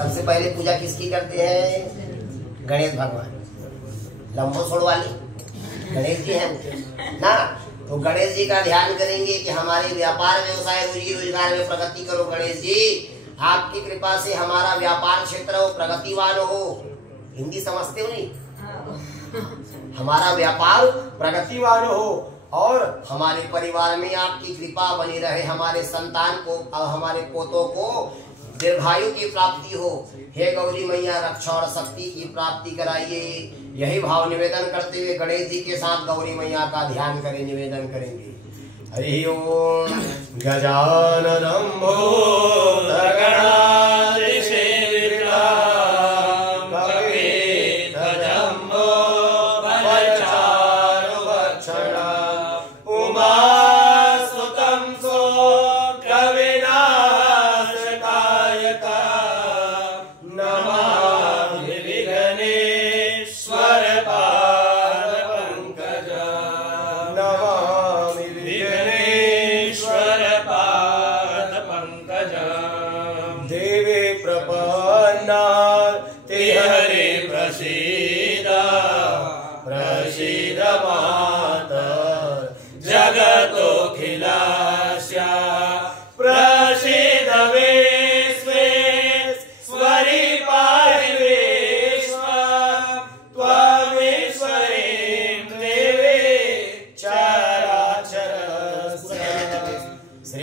सबसे पहले पूजा किसकी करते हैं? गणेश भगवान। लंबो छोड़ वाले गणेश जी हैं ना। तो गणेश जी का ध्यान करेंगे कि हमारे व्यापार व्यवसाय रोजी रोजगार में प्रगति करो गणेश जी। आपकी कृपा से हमारा व्यापार क्षेत्र हो प्रगतिवान हो। हिंदी समझते हो नहीं? हमारा व्यापार प्रगतिवान हो और हमारे परिवार में आपकी कृपा बनी रहे। हमारे संतान को और हमारे पोतों को दीर्घायु की प्राप्ति हो। हे गौरी मैया रक्षा और शक्ति की प्राप्ति कराइए। यही भाव निवेदन करते हुए गणेश जी के साथ गौरी मैया का ध्यान करें, निवेदन करेंगे। हरि ओम। गजाननं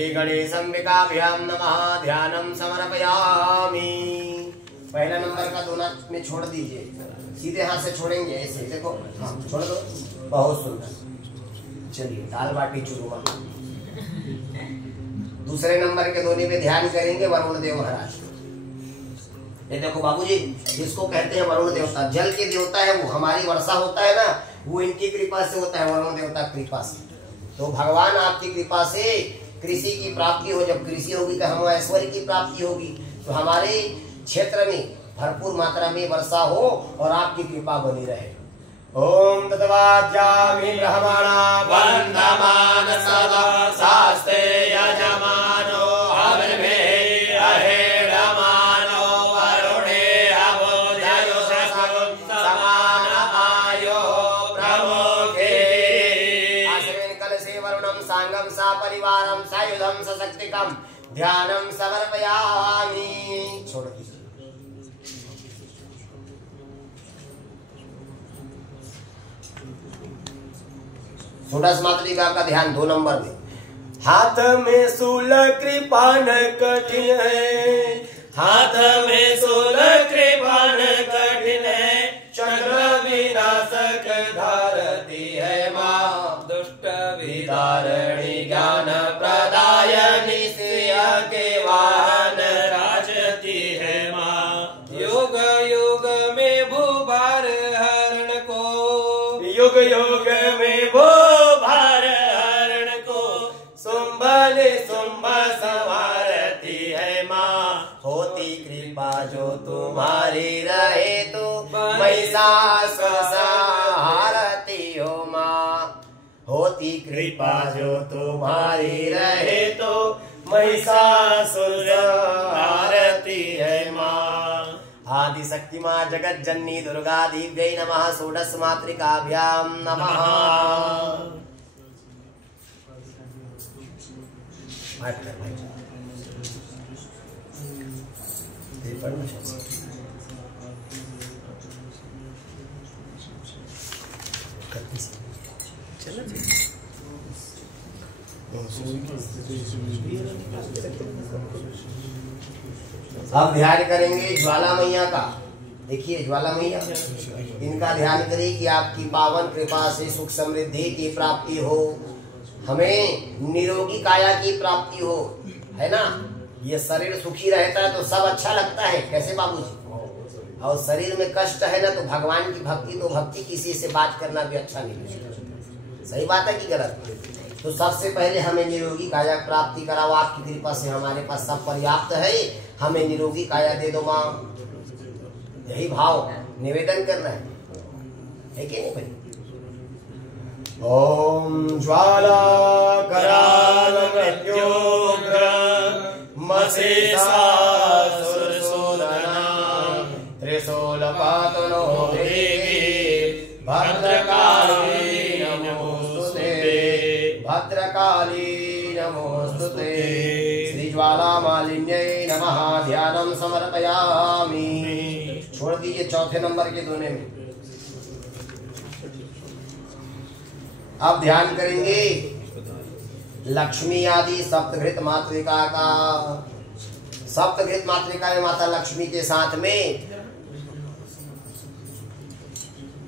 गणेशंबिकाभ्यां नमः। ध्यानं समर्पयामि। पहला नंबर का दोना में छोड़ दीजिए, सीधे हाथ से छोड़ेंगे ऐसे, देखो हाँ छोड़ दो। बहुत सुंदर। चलिए दाल बाटी चूरमा। दूसरे नंबर के दोने पे ध्यान करेंगे वरुण देव महाराज। ये देखो बाबूजी, इसको कहते हैं वरुण देवता। जल के देवता है वो। हमारी वर्षा होता है ना, वो इनकी कृपा से होता है, वरुण देवता कृपा से। तो भगवान आपकी कृपा से कृषि की प्राप्ति हो। जब कृषि होगी तो हम ऐश्वर्य की प्राप्ति होगी। तो हमारे क्षेत्र में भरपूर मात्रा में वर्षा हो और आपकी कृपा बनी रहे। ओम तद्वाचामि ब्रह्मणा वन्दमान सदा शास्त्रे यजमानो हविर्मे अहेडमानो वरुणे अवोजयो समान आयो प्रमुखे। आश्रयेण कलशे वरुणं सांगं सा परिवारं सायुधं सशक्तिकं ध्यानं समर्पयामि। छोड़ दीजिए। षोडश मातृका का ध्यान 2 नंबर में। हाथ में शूल कृपाण कठिन है, हाथ में शूल कृपाण कठिन है। चक्र विनाशक धारती है माँ, दुष्ट विदारणी ज्ञान प्रदायनी श्रेय के वाहन राजती है माँ। युग युग में भूभार हरण को, युग युग में भूभार हरण को सुंबले सुंब संवारती है माँ। होती कृपा जो तुम्हारी रहे तो महिषासुर संहारती हो माँ। होती कृपा जो तुम्हारी रहे तो महिषासुर संहारती है माँ। आदि शक्ति माँ जगत जननी दुर्गा देव्यै नमः। षोडश मातृकाभ्यां नमः। अब ध्यान करेंगे ज्वाला मैया का। देखिए ज्वाला मैया, इनका ध्यान करें कि आपकी पावन कृपा से सुख समृद्धि की प्राप्ति हो, हमें निरोगी काया की प्राप्ति हो, है ना। ये शरीर सुखी रहता है तो सब अच्छा लगता है, कैसे बाबूजी। और शरीर में कष्ट है ना, तो भगवान की भक्ति तो भक्ति, किसी से बात करना भी अच्छा नहीं लगता। सही बात है कि गलत? तो सबसे पहले हमें निरोगी काया प्राप्ति कराओ। आपकी कृपा से हमारे पास सब पर्याप्त है, हमें निरोगी काया दे दो माँ। यही भाव निवेदन करना है कि नहीं भाई? ओम ज्वाला कराल मृत्युग्र मसेसा सुरसोदना त्रिशूलपातनो देवी भद्रकाली नमोस्तुते भद्रकाली नमोस्तुते। श्री ज्वाला मालिन्यै नमः। ध्यानं समर्पयामि। छोड़ दीजिए चौथे नंबर के दोने में। अब ध्यान करेंगे लक्ष्मी आदि सप्तघृत मातृका का। सप्तघृत मातृका में माता लक्ष्मी के साथ में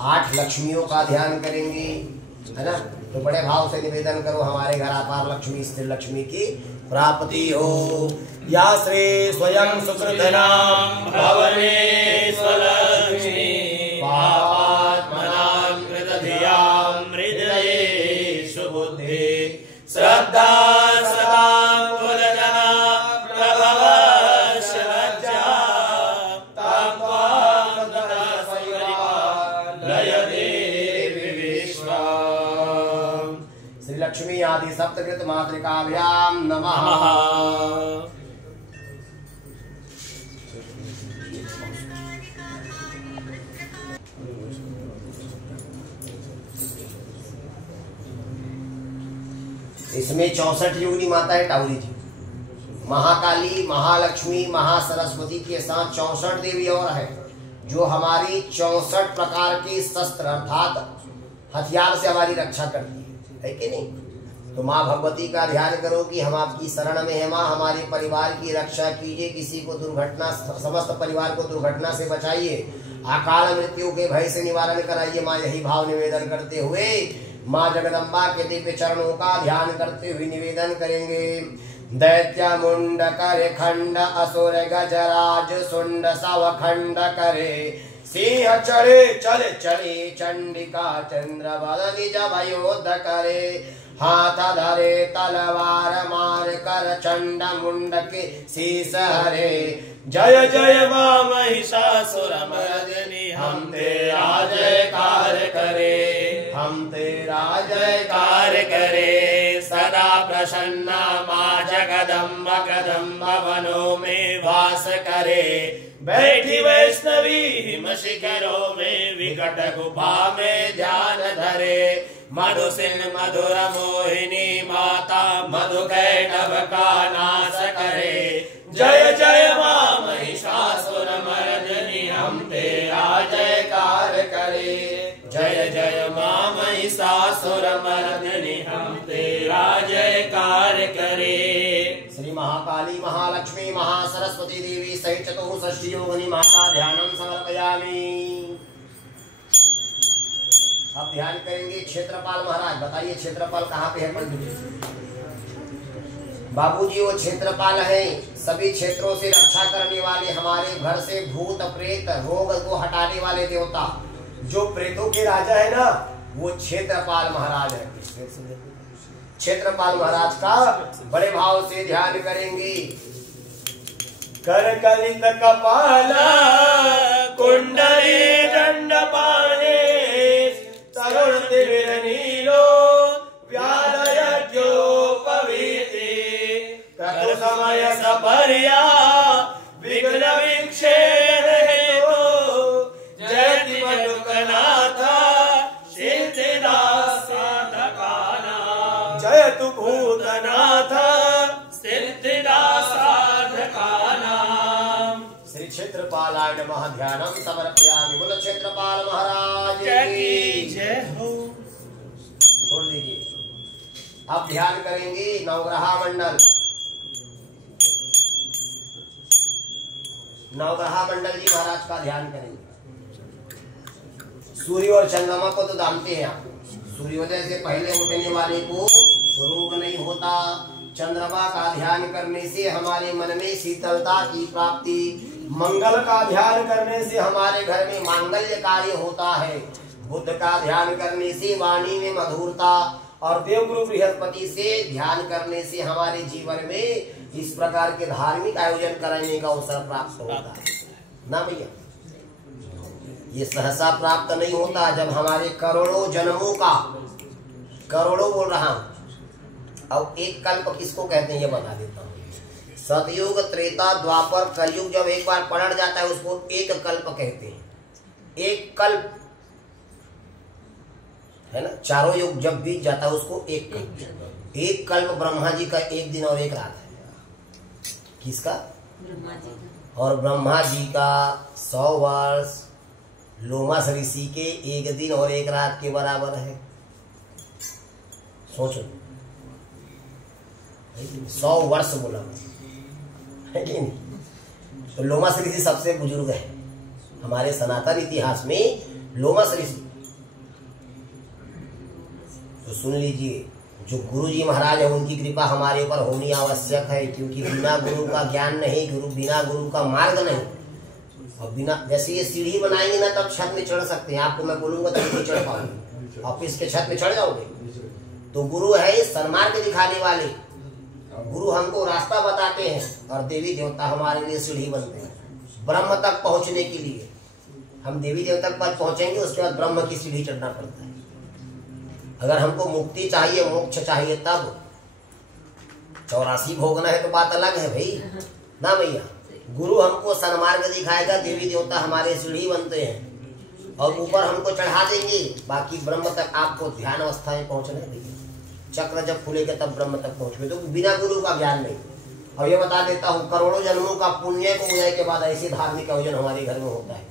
8 लक्ष्मियों का ध्यान करेंगे, है ना। तो बड़े भाव से निवेदन करो हमारे घर अपार लक्ष्मी स्थिर लक्ष्मी की प्राप्ति हो। या श्री स्वयं सुकृतनाम भवने स्वलक्ष्मी पापात्मनां कृतधियां हृदये सुबुद्धि श्रद्धा सदा कुलजना प्रभवस्य लज्जा तां त्वां लय देवी विश्वा। श्री लक्ष्मी आदि सप्तकृत मातृकाभ्यां नमः। इसमें 64 योगिनी माता है टाउरी जी। महाकाली, महालक्ष्मी, महासरस्वती के साथ 64 देवी और है जो हमारी 64 प्रकार की शस्त्र अर्थात हथियार से हमारी रक्षा करती है कि नहीं। तो माँ भगवती का ध्यान करो कि हम आपकी शरण में है। माँ हमारे परिवार की रक्षा कीजिए, किसी को दुर्घटना, समस्त परिवार को दुर्घटना से बचाइए, अकाल मृत्यु के भय से निवारण कराइए। माँ यही भाव निवेदन करते हुए माँ जगदम्बा के दिव्य चरणों का ध्यान करते हुए निवेदन करेंगे। दैत्य मुंड करे खंड असुर गजराज सुंड सव खंड करे सिंह चढ़े चले चले चंडिका चंद्र बल निज भयोध करे हाथ धरे तलवार मार कर चंड मुंड के शीस हरे। जय जय मां महिषासुरमर्दिनी हम तेरा जयकार करे, हम तेरा जयकार करे। सदा प्रसन्ना मां जगदम्बा कदम्ब वनों में वास करे। बैठी वैष्णवी हिम शिखरों में विकट गुफा में ध्यान धरे। मधुसिन मधुर मोहिनी माता मधु कैटभ का नाश करे। जय जय मां महिषासुरमर्दिनी हम तेरा जयकार करे। जय जय मां महिषासुरमर्दिनी हम तेरा जयकार करे। श्री महाकाली महालक्ष्मी महासरस्वती देवी सहित चतुष्षष्टि योगिनी माता ध्यानं समर्पयामि। अब ध्यान करेंगे क्षेत्रपाल महाराज। बताइए क्षेत्रपाल कहाँ पे है पंडित जी? बाबूजी वो क्षेत्रपाल है, सभी क्षेत्रों से रक्षा करने वाले, हमारे घर से भूत प्रेत रोग को हटाने वाले देवता, जो प्रेतों के राजा है ना, वो क्षेत्रपाल महाराज है। क्षेत्रपाल महाराज का बड़े भाव से ध्यान करेंगे। कर कलित कपाला कुंडली दंड पाने तरुण दिव्य नीलो व्यालयोपवीति क्रतु समय सपर्या विघ्न विक्षेप हेतु जयति मधुकनाथ सिद्धिदास साधकानां। जयतु भूतनाथ सिद्धिदास साधकानां। श्री क्षेत्रपालाय नमः। ध्यानं समर्पयामि। बोलो क्षेत्रपाल महाराज की जय हो। छोड़ दीजिए। अब ध्यान करेंगे नवग्रह मंडल। नवग्रह मंडल जी महाराज का ध्यान करेंगे। सूर्य और चंद्रमा को तो जानते हैं आप। सूर्योदय से पहले उठने वाले को रोग नहीं होता। चंद्रमा का ध्यान करने से हमारे मन में शीतलता की प्राप्ति, मंगल का ध्यान करने से हमारे घर में मांगल्य कार्य होता है। बुद्ध का ध्यान करने से वाणी में मधुरता, और देवगुरु बृहस्पति से ध्यान करने से हमारे जीवन में इस प्रकार के धार्मिक आयोजन कराने का अवसर प्राप्त होता है ना भैया। ये सहसा प्राप्त नहीं होता। जब हमारे करोड़ों जन्मों का, करोड़ों बोल रहा हूं, अब एक कल्प किसको कहते हैं ये बता देता हूँ। सतयुग, त्रेता, द्वापर, कलयुग जब एक बार पलट जाता है उसको एक कल्प कहते हैं। एक कल्प है ना, चारों युग जब बीत जाता है उसको एक कल्प। एक कल्प ब्रह्मा जी का एक दिन और एक रात है। किसका? ब्रह्मा जी का। और ब्रह्मा जी का 100 वर्ष लोमस ऋषि के एक दिन और एक रात के बराबर है। सोचो, 100 वर्ष बोला है कि नहीं? तो लोमस ऋषि सबसे बुजुर्ग है हमारे सनातन इतिहास में। लोमस ऋषि तो सुन लीजिए, जो गुरु जी महाराज है उनकी कृपा हमारे ऊपर होनी आवश्यक है, क्योंकि बिना गुरु का ज्ञान नहीं, बिना गुरु का मार्ग नहीं। और बिना, जैसे ये सीढ़ी बनाएंगे ना तब छत में चढ़ सकते हैं। आपको मैं बोलूंगा तो नहीं चढ़ पाओगे, ऑफिस के छत में चढ़ जाओगे। तो गुरु है सन्मार्ग दिखाने वाले, गुरु हमको रास्ता बताते हैं और देवी देवता हमारे लिए सीढ़ी बनते हैं ब्रह्म तक पहुंचने के लिए। हम देवी देवता तक पहुंचेंगे, उसके बाद ब्रह्म की सीढ़ी चढ़ना पड़ता है। अगर हमको मुक्ति चाहिए, मोक्ष चाहिए, तब 84 भोगना है तो बात अलग है भाई ना भैया। गुरु हमको सन्मार्ग दिखाएगा, देवी देवता हमारे सीढ़ी बनते हैं और ऊपर हमको चढ़ा देंगे, बाकी ब्रह्म तक आपको ध्यान अवस्था में पहुंचने देंगे। चक्र जब खुलेगा तब ब्रह्म तक पहुंचोगे। तो बिना गुरु का ज्ञान नहीं। और ये बता देता हूँ, करोड़ों जन्मों का पुण्य को उदय के बाद ऐसे धार्मिक आयोजन हमारे घर में होता है।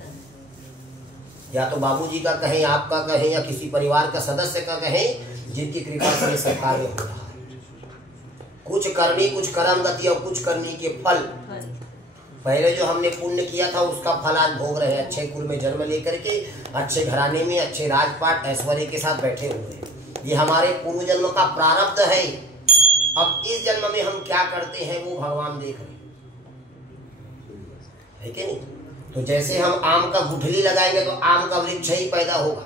या तो बाबूजी का कहें, आपका कहें, या किसी परिवार का सदस्य का कहें, जिनकी कृपा से सब कार्य हो रहा है। कुछ करनी, कुछ कर्म गति और कुछ करनी के फल। पहले जो हमने पुण्य किया था उसका फल आज भोग रहे हैं। अच्छे कुल में जन्म लेकर के, अच्छे घराने में, अच्छे राजपाट ऐश्वर्य के साथ बैठे हुए हैं। ये हमारे पूर्व जन्म का प्रारब्ध है। अब इस जन्म में हम क्या करते हैं वो भगवान देख रहे है कि नहीं? तो जैसे हम आम का गुठली लगाएंगे तो आम का वृक्ष ही पैदा होगा,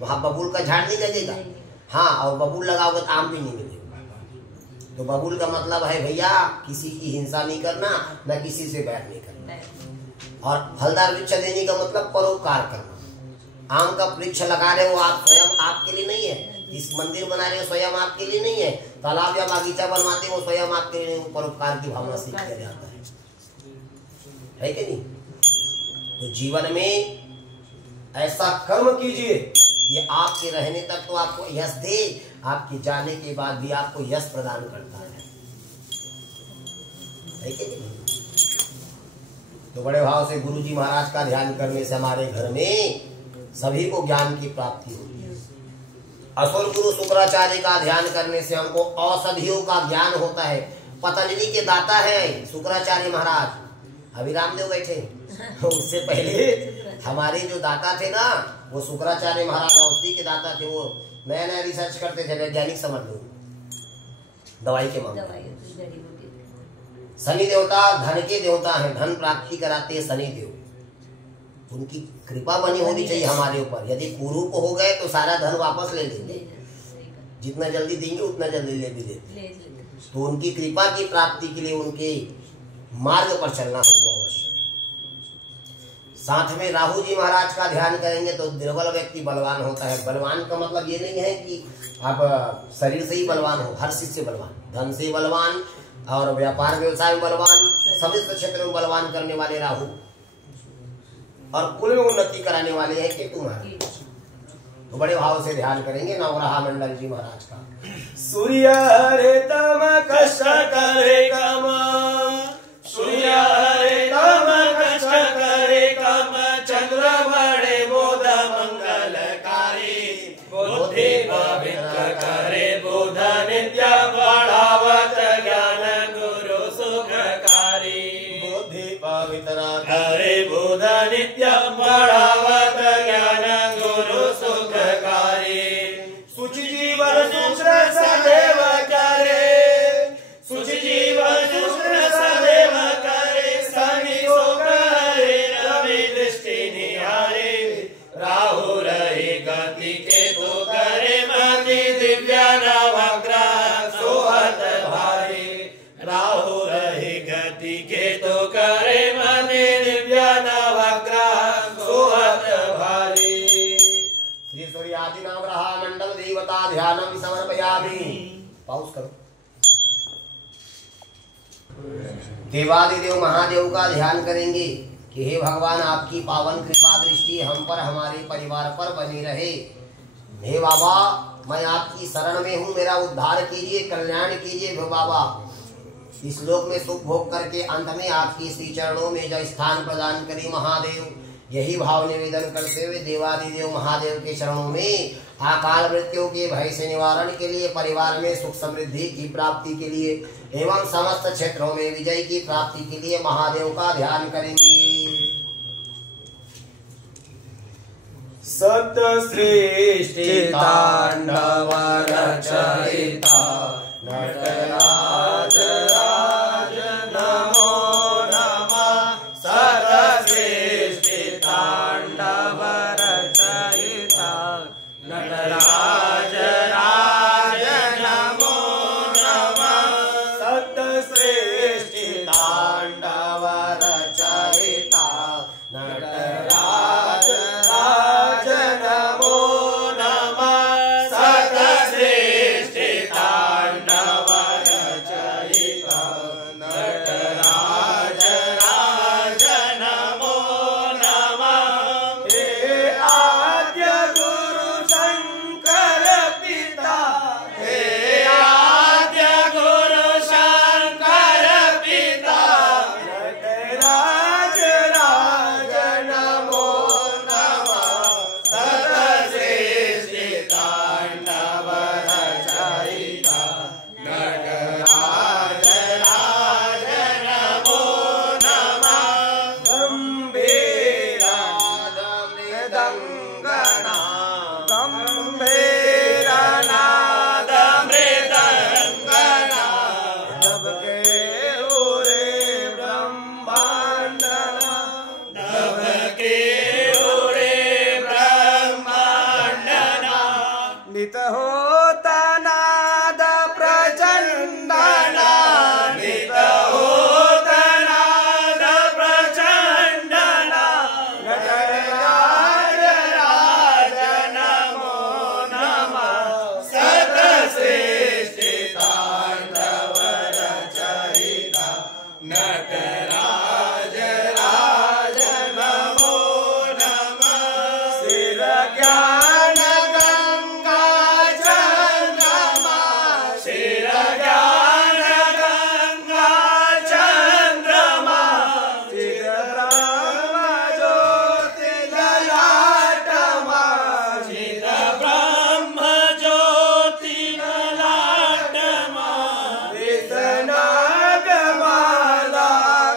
वहां बबूल का झाड़ नहीं लगेगा। हाँ, और बबूल लगाओगे तो आम भी नहीं मिलेगा। तो बबूल का मतलब है भैया किसी की हिंसा नहीं करना, न किसी से बैर नहीं करना। और फलदार वृक्ष देने का मतलब परोपकार करना। आम का वृक्ष लगा रहे हो आप, स्वयं आपके लिए नहीं है। इस मंदिर बना रहे हो स्वयं आपके लिए नहीं है। तालाब या बागीचा बनवाते हो स्वयं आपके लिए नहीं, परोपकार की भावना से किया जाता है कि नहीं? तो जीवन में ऐसा कर्म कीजिए कि आपके रहने तक तो आपको यश दे, आपके जाने के बाद भी आपको यश प्रदान करता है कि नहीं? तो बड़े भाव से गुरु जी महाराज का ध्यान करने से हमारे घर में सभी को ज्ञान की प्राप्ति होती है। असुर गुरु शुक्राचार्य का ध्यान करने से हमको औषधियों का ज्ञान होता है। पतंजलि के दाता है शुक्राचार्य महाराज। अभी रामदेव बैठे उससे पहले हमारे जो दाता थे ना, वो शुक्राचार्य महाराज औषधि के दाता थे। वो नया नया रिसर्च करते थे, वैज्ञानिक समझ लो, दवाई के मामले। शनि देवता धन के देवता है, धन प्राप्ति कराते हैं शनि देव। उनकी कृपा बनी होनी चाहिए हमारे ऊपर। यदि कुरूप हो गए तो सारा धन वापस ले लेंगे, जितना जल्दी देंगे उतना जल्दी ले भी लेते। तो उनकी कृपा की प्राप्ति के लिए उनके मार्ग पर चलना होगा आवश्यक। साथ में राहु जी महाराज का ध्यान करेंगे तो दुर्बल व्यक्ति बलवान होता है। बलवान का मतलब ये नहीं है कि आप शरीर से ही बलवान हो, हर चीज से बलवान, धन से बलवान और व्यापार व्यवसाय में बलवान, सभी क्षेत्र में बलवान करने वाले राहु, और कुल में उन्नति कराने वाले हैं केतु महाराज। तो बड़े भाव से ध्यान करेंगे नवग्रह मंडल जी महाराज का। सूर्य हरे तम कष्ट करे कम, सूर्य हरे तम कष्ट करे कम, चंद्र बड़े बोध मंगलकारी, बुद्धि पवित्र करे बुध नित्य, बढ़ावत ज्ञान गुरु सुखकारी। बुद्धि पवित्र करे बुध नित्य, बढ़ावत ज्ञान गुरु सुखकारी। सुचि जीवन शुक्र सदैव करे, सुचि जीवन शुक्र सदैव करे, शनि सुख हरे रवि दृष्टि निहारे, राहु रहे गति केतु करे मति, दिव्य नवग्रह सोहत भारी, राहु रहे गति केतु करे मति, दिव्य नवग्रह सोहत भारी। श्री सूर्यादि नवग्रह मंडल देवता ध्यानम समर्पयामि। पाउस करो। देवादिदेव महादेव का ध्यान करेंगे कि हे भगवान आपकी पावन कृपा दृष्टि हम पर हमारे परिवार पर बनी रहे। हे बाबा मैं आपकी शरण में हूँ, मेरा उद्धार कीजिए, कल्याण कीजिए बाबा। इस लोक में सुख भोग करके अंत में आपकी श्री चरणों में जो स्थान प्रदान करी महादेव। यही भाव निवेदन करते हुए देवादिदेव महादेव के चरणों में अकाल मृत्यु के भय से निवारण के लिए, परिवार में सुख समृद्धि की प्राप्ति के लिए एवं समस्त क्षेत्रों में विजय की प्राप्ति के लिए महादेव का ध्यान करेंगे। सत सृष्टि तांडव रचयिता नटराज राज नमो नमः। सत सृष्टि तांडव रचयिता नटराज राज नमो नमः। सत सृष्टि तांडव रचयिता नटराज राज नमो नमः। सत सृष्टि तांडव रचयिता नटराज राज नमो नमः। हे आद्य गुरु शंकर पिता, हे आद्य गुरु शंकर पिता नटराज राज नमो नमः। सत सृष्टि तांडव रचयिता नटराज राज नमो नमः। गंभीरनाद मृदंगना, गंभीरनाद मृदंगना दबके उरे ब्रह्मांडना, दबके उरे ब्रह्मांडना। नित होता नाद प्रचंडना, नित होता नाद प्रचंडना। नटराज राज नमो नमः। सत सृष्टि तांडव रचयिता नटराज राज नमो नमः। सिर ज्ञान गंगा चंद्रमा, सिर ज्ञान गंगा चंद्रमा। सिर ब्रह्म ज्योति ललाटमा, सिर ब्रह्म ज्योति ललाटमा। विषनागमाला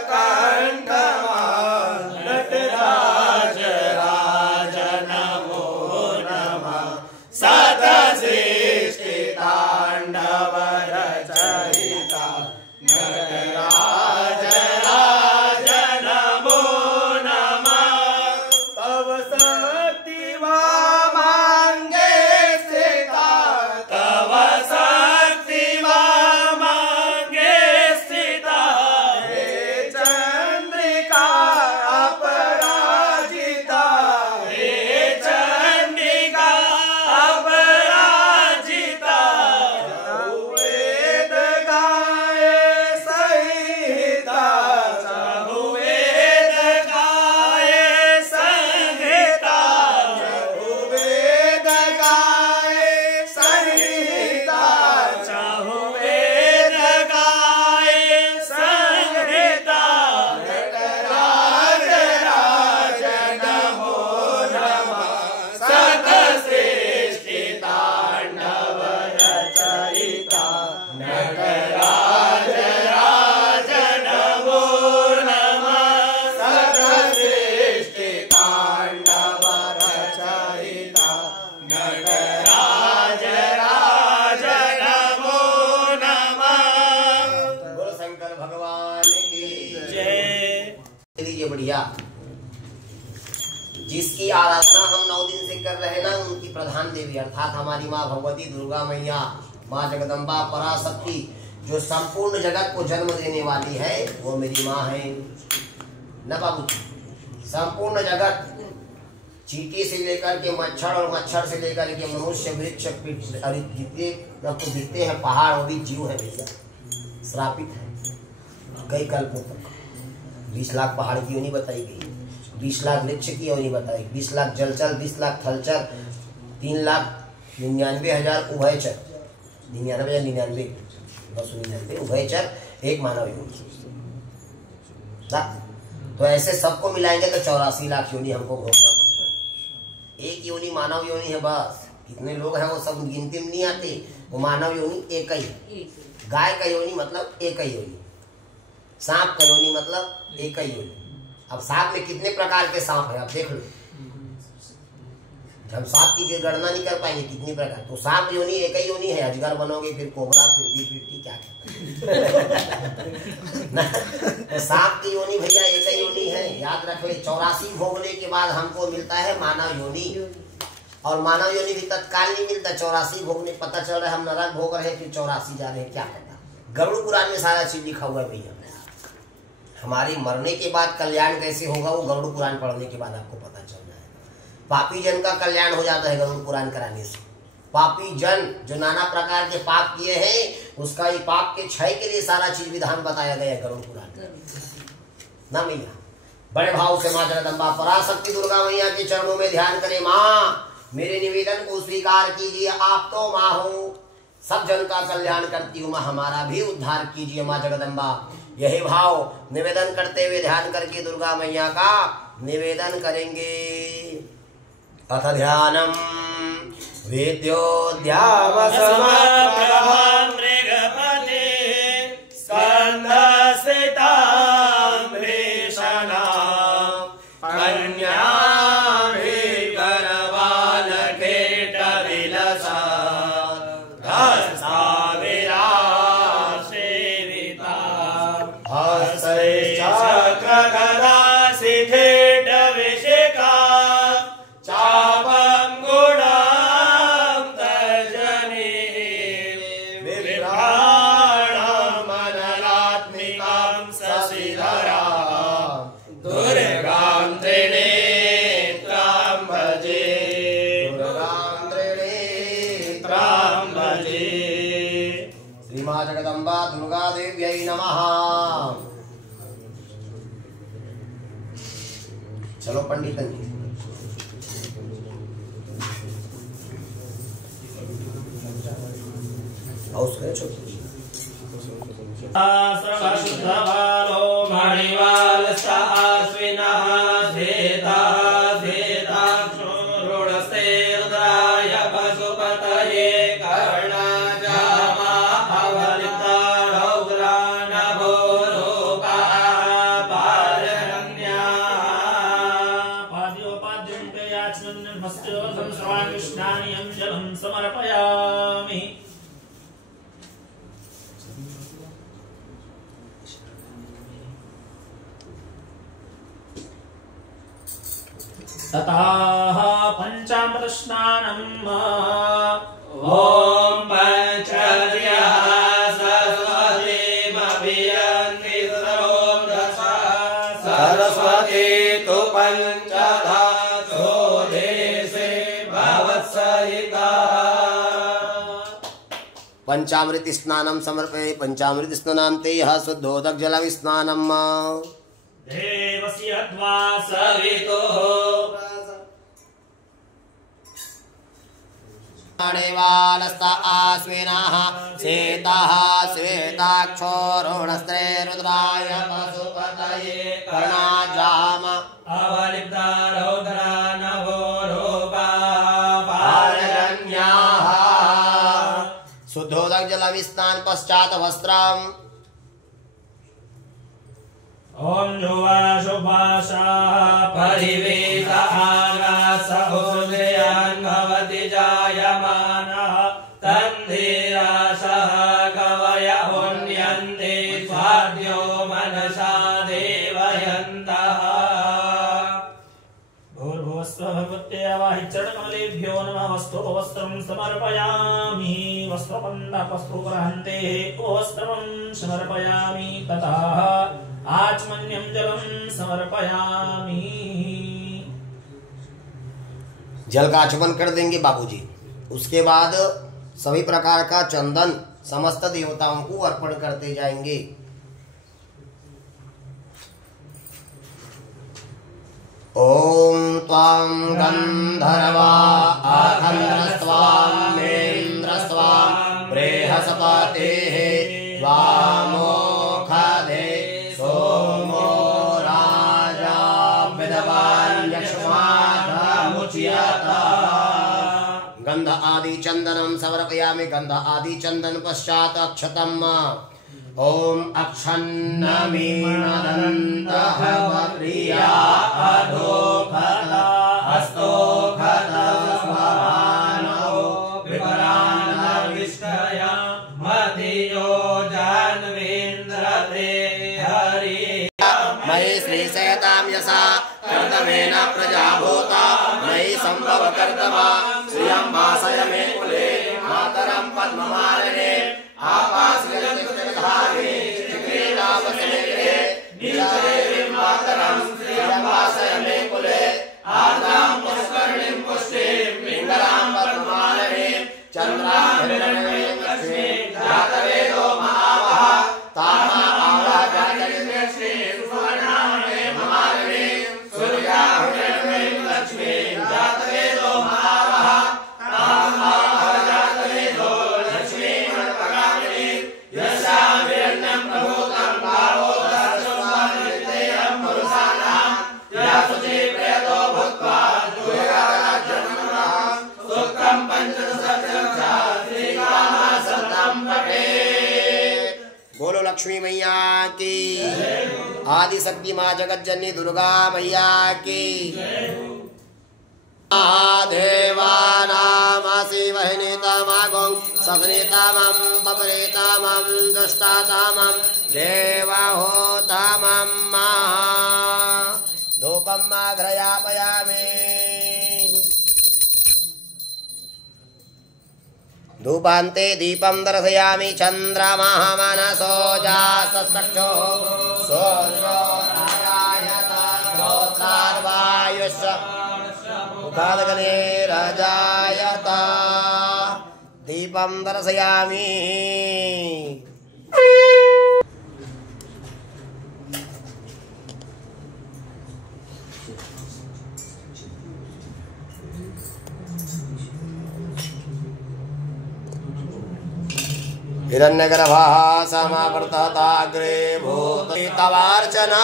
कंठमा नटराज राज नमो नमः। सत सृष्टि तांडव रचयिता नटराज राज नमो नमः। तव शक्ति वामांगे स्थिता, तव शक्ति वामांगे स्थिता। हे चंद्रिका अपराजिता, हे चंद्रिका अपराजिता। वेद गाये संहिता, वेद गाये संहिता। वेद गाये संहिता, वेद गाये संहिता। नटराज राज नमो नमः। सत सृष्टि तांडव रचयिता नटराज राज नमो नमः। सत सृष्टि तांडव रचयिता नटराज राज नमो नमः। बोलो शंकर भगवान की जय। लीजिए बढ़िया। जिसकी आराधना हम 9 दिन से कर रहे ना, उनकी प्रधान देवी अर्थात हमारी माँ भगवती दुर्गा मैया, माँ जगदम्बा पराशक्ति, जो संपूर्ण जगत को जन्म देने वाली है, वो मेरी माँ है न बाबू। संपूर्ण जगत चींटी से लेकर के मच्छर और मच्छर से लेकर के मनुष्य वृक्ष जितने आपको दिखते हैं पहाड़, वो भी जीव है भैया, श्रापित है कई कल्पों 20 लाख पहाड़ की योनि बताई गई, 20 लाख वृक्ष की योनि बताई, 20 लाख जलचर, 20 लाख थलचर, 3,99,000 उभयचर, 99,99 उभयचर, एक मानव योनि। तो ऐसे सबको मिलाएंगे तो 84 लाख योनि हमको भोगना पड़ता है। एक योनि मानव योनि है बस। कितने लोग हैं वो सब गिनती में नहीं आते। वो मानव योनि एक ही, गाय का योनि मतलब एक ही योनि, सांप का योनि मतलब एक ही योनि। अब सांप में कितने प्रकार के सांप है आप देख लो, हम सांप की गणना नहीं कर पाएंगे कितनी प्रकार। तो सांप योनि एक ही योनि है, अजगर बनोगे फिर कोबरा फिर क्या तो सांप की योनि भैया एक ही योनि है, याद रख ले। 84 भोगने के बाद हमको मिलता है मानव योनि, और मानव योनि भी तत्काल नहीं मिलता। 84 भोगने पता चल रहा है हम नरक भोग रहे हैं, फिर 84 जा रहे हैं, क्या पता। गरुड़ पुराण में सारा चीज लिखा हुआ है भैया। हमारी मरने के बाद कल्याण कैसे होगा वो गरुड़ पुराण पढ़ने के बाद आपको पता चल रहा है। पापी जन का कल्याण हो जाता है गरुड़ पुराण कराने से। पापी जन जो नाना प्रकार के पाप किए हैं उसका ये पाप के क्षय के लिए सारा चीज विधान बताया गया है गरुड़ पुराण ना मैया। बड़े भाव से माँ जगदम्बा पराशक्ति दुर्गा मैया के चरणों में ध्यान करें। माँ मेरे निवेदन को स्वीकार कीजिए, आप तो माँ हो, सब जन का कल्याण करती हूँ माँ, हमारा भी उद्धार कीजिए माँ जगदम्बा। यही भाव निवेदन करते हुए ध्यान करके दुर्गा मैया का निवेदन करेंगे। अथ ध्यानम वेद्योद्याम जगदम्बा दुर्गा देव्यै नमः। चलो पंडितन जी समर्पयामि। ततः पंचामृत स्नानम् ओम पंचर्यः सरस्वतीमभियन्ति सर्वं दश सरस्वती तु पंचधा देशे भवत्सहिता। पंचामृत स्नानं समर्पये। पंचामृत स्नानान्ते यः शुद्धोदक जल स्नानम् देवस्य द्वा सवितुः देवालस्त आश्विनः श्वेतः श्वेताक्षो रुणस्त्रे रुद्राय पशुपतये कर्णाजाम अवलिप्ता रौद्रा नभो रूपा पारगण्याः। शुद्धोदक जल स्नान पश्चात वस्त्रम् ओम शुभाशाः परिवेश आगास उदयान् भवति जायमानः तन्धीराशः कवय उन्यन्ते स्वाद्यो मनसा देवयन्तः। भूर्भुवस्सुः भगवत्यवाहिचरणकमलेभ्यो नमः। वस्त्रं समर्पयामि। वस्त्रपन्दपस्त्रुपरहन्ते वस्त्रं समर्पयामि। ततः आचमन्यं जलं समर्पयामि। जल का आचमन कर देंगे बाबूजी। उसके बाद सभी प्रकार का चंदन समस्त देवताओं को अर्पण करते जाएंगे। ओम त्वां गंधर्वा अखंद्रस्त्वामेन्द्रस्त्वां बृहस्पतिः त्वामोखधे सोमो राजा विद्वान् यक्ष्मादमुच्यत। गंध आदि चंदनम समर्पयामि। गंध आदि चंदन पश्चात अक्षतम्। ओम अक्षन्नमीनदन्तः प्रिया अधोखता हस्तोखता स्वाहानो विपरान्नविष्टया मतियो जानवेन्द्रते हरि। मयि श्रीशयतां यसा कर्तमेन प्रजाभूता मयि संभव कर्तमा श्रियं वासय मे कुले मातरं पद्ममालिने आपाश्रियधारे चिक्रीडावसने नीचदेवीं मातरं श्रियं वासय मे कुले आर्द्रां पुष्करणीं पुष्टिं पिङ्गलां पद्ममालिने चन्द्रां हिरण्मयीं लक्ष्मीं जातवेदो महावः तामा आवह जातलक्ष्मीं सुवर्णां हेममालिनी सूर्यां हिरण्मयीं लक्ष्मीं जातवेदो महावः तामा आवह जातवेदो लक्ष्मीं मन्त्रगामिनी यस्यां हिरण्यं प्रभूतं भावो दशस्वामितेयं पुरुषाणः या शुचि प्रियतो भूत्वा जुगाराज्यमनः सूक्तं पंचदशं श्रीकामसतं पठेत्। बोलो लक्ष्मी मैया की। आदि शक्ति माँ जगत जननी दुर्गा मैया की। देवानामासि वहिनीतामागं सवनीतामं पपरेतामं दुष्टातामं देवहोतामं धूपं माघ्रयापयामि। धूपान्ते दीपं दर्शयामि। चन्द्रमाः मनसो जातस्पक्षो सूर्यो राजायत श्रोत्राद्वायुश्च मुखादगने राजायत। दीपं दर्शयामि। हिरण्यगर्भः समावर्तताग्रे भूतवार्चनां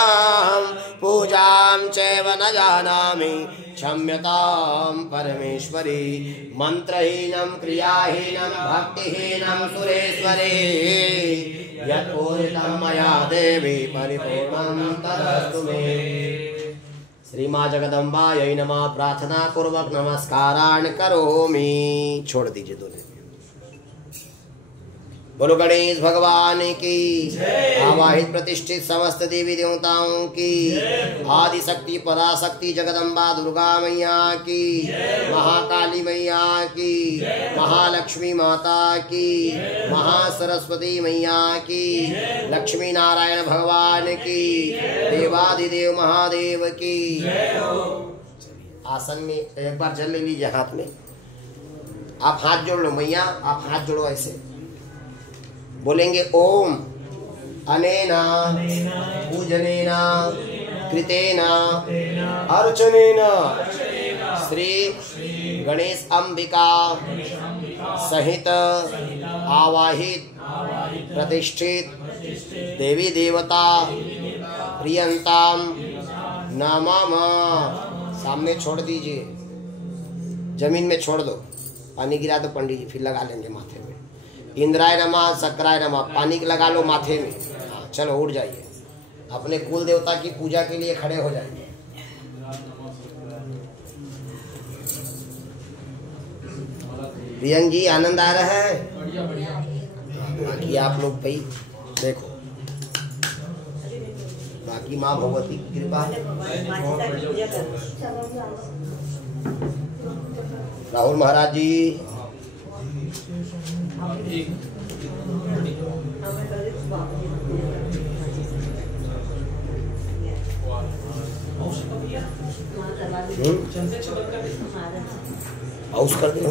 पूजां चैव न जानामि क्षम्यतां परमेश्वरी। मंत्रहीनं क्रियाहीनं भक्तिहीनं सुरेश्वरी यत्पूरितं मया देवी परिपूर्णं तदस्तु मे। श्री माँ जगदम्बायै नमः। प्रार्थना पूर्वक नमस्कारान् करोमि। छोड़ दीजिए दोनों। बोलो गणेश भगवान की। आवाहित प्रतिष्ठित समस्त देवी देवताओं की। आदि शक्ति पराशक्ति जगदम्बा दुर्गा मैया की। महाकाली मैया की। महालक्ष्मी माता की। महासरस्वती मैया की। लक्ष्मी नारायण भगवान की। देवादिदेव महादेव की। आसन में एक बार जल ले लीजिए हाथ में। आप हाथ जोड़ लो मैया। आप हाथ जोड़ो ऐसे। बोलेंगे ओम अनेना पूजनेना कृतेना अर्चनेना श्री गणेश अंबिका सहित आवाहित प्रतिष्ठित देवी देवता प्रियंताम नमः। सामने छोड़ दीजिए। जमीन में छोड़ दो। पानी गिरा दो पंडित जी, फिर लगा लेंगे माथे में। इंद्राय नमः सक्राय नमः। पानी लगा लो माथे में। हाँ चलो उठ जाइए। अपने कुल देवता की पूजा के लिए खड़े हो जाइए। प्रियंक जी आनंद आ रहा है। बाकी आप लोग भाई देखो। बाकी माँ भगवती की कृपा है। राहुल महाराज जी हाउस कर दो।